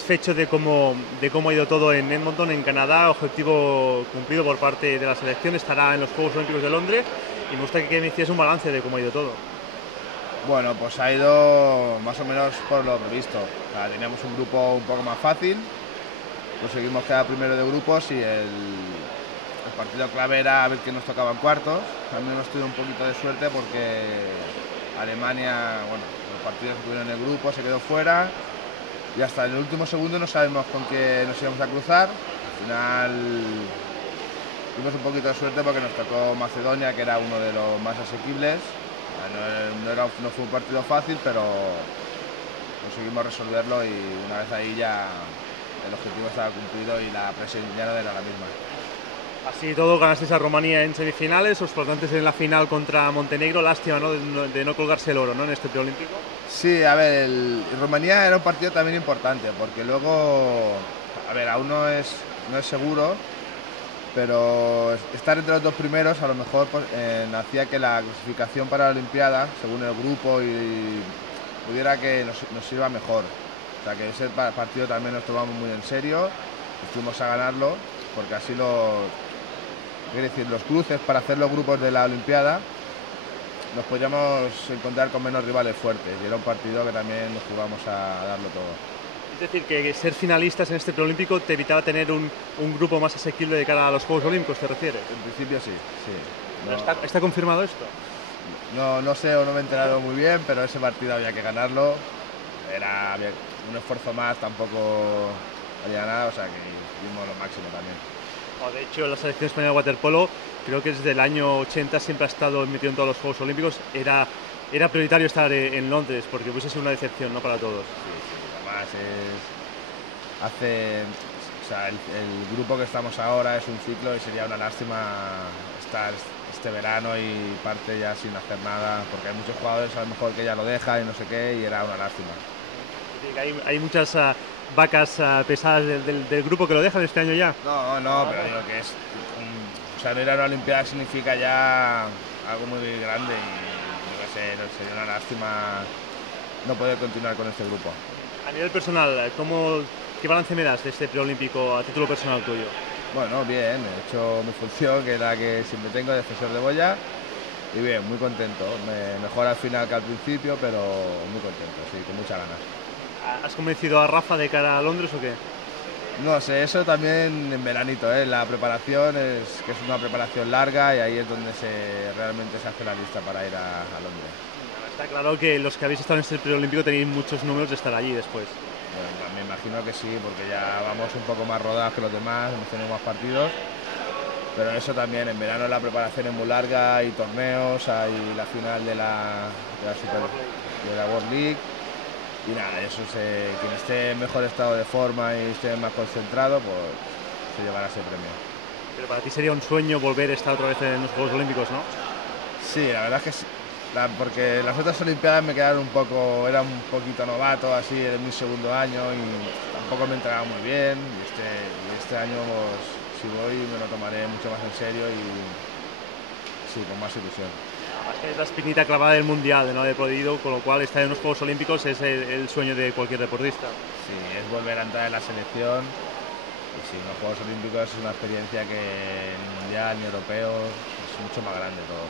Satisfecho de cómo ha ido todo en Edmonton, en Canadá, objetivo cumplido por parte de la selección, estará en los Juegos Olímpicos de Londres y me gustaría que me hicieras un balance de cómo ha ido todo. Bueno, pues ha ido más o menos por lo previsto. O sea, teníamos un grupo un poco más fácil, conseguimos quedar primero de grupos y el partido clave era a ver quién nos tocaba en cuartos. También hemos tenido un poquito de suerte porque Alemania, bueno, los partidos que tuvieron en el grupo se quedó fuera y hasta el último segundo no sabemos con qué nos íbamos a cruzar. Al final tuvimos un poquito de suerte porque nos tocó Macedonia, que era uno de los más asequibles. No fue un partido fácil, pero conseguimos resolverlo y una vez ahí ya el objetivo estaba cumplido y la presión ya no era la misma. Así y todo, ganasteis a Rumanía en semifinales, os plantasteis en la final contra Montenegro, lástima, ¿no?, de no colgarse el oro, ¿no?, en este preolímpico. Sí, a ver, Rumanía era un partido también importante porque luego, a ver, aún no es seguro, pero estar entre los dos primeros a lo mejor pues, hacía que la clasificación para la Olimpiada, según el grupo, y pudiera que nos sirva mejor. O sea que ese partido también nos tomamos muy en serio, fuimos a ganarlo, porque así quiero decir, los cruces para hacer los grupos de la Olimpiada nos podíamos encontrar con menos rivales fuertes y era un partido que también nos jugamos a darlo todo. Es decir, que ser finalistas en este preolímpico te evitaba tener un grupo más asequible de cara a los Juegos Olímpicos, ¿te refieres? En principio sí, sí. No. ¿Está confirmado esto? No sé o no me he enterado muy bien, pero ese partido había que ganarlo. Era un esfuerzo más, tampoco había nada, o sea que dimos lo máximo también. De hecho, la selección española de waterpolo, creo que desde el año 80 siempre ha estado metido en todos los Juegos Olímpicos. Era prioritario estar en Londres, porque hubiese sido una decepción, ¿no?, para todos. Sí, sí, además o sea, el grupo que estamos ahora es un ciclo y sería una lástima estar este verano y parte ya sin hacer nada, porque hay muchos jugadores a lo mejor que ya lo dejan y no sé qué, y era una lástima. Hay muchas vacas pesadas del grupo que lo dejan este año ya. No, pero digo que o sea, no ir a una Olimpiada significa ya algo muy grande y yo qué sé, sería una lástima no poder continuar con este grupo. A nivel personal, ¿qué balance me das de este preolímpico a título personal tuyo? Bueno, bien, he hecho mi función, que es la que siempre tengo, de defensor de boya, y bien, muy contento. Mejor al final que al principio, pero muy contento, sí, con muchas ganas. ¿Has convencido a Rafa de cara a Londres o qué? No sé, eso también en veranito, ¿eh? La preparación que es una preparación larga y ahí es donde realmente se hace la lista para ir a Londres. Está claro que los que habéis estado en este preolímpico tenéis muchos números de estar allí después. Bueno, me imagino que sí, porque ya vamos un poco más rodados que los demás, hemos tenido más partidos. Pero eso también, en verano la preparación es muy larga, hay torneos, hay la final de la World League. Y nada, quien esté en mejor estado de forma y esté más concentrado, pues se llevará ese premio. Pero para ti sería un sueño volver a estar otra vez en los Juegos Olímpicos, ¿no? Sí, la verdad es que sí. Porque las otras Olimpiadas me quedaron era un poquito novato, así, en mi segundo año y tampoco me entrenaba muy bien. Y este año, pues, si voy, me lo tomaré mucho más en serio y sí, con más ilusión. Además que es la espinita clavada del Mundial, de no haber podido, con lo cual estar en los Juegos Olímpicos es el sueño de cualquier deportista. Sí, es volver a entrar en la selección. Y sí, los Juegos Olímpicos es una experiencia que ni mundial ni europeo es mucho más grande todo.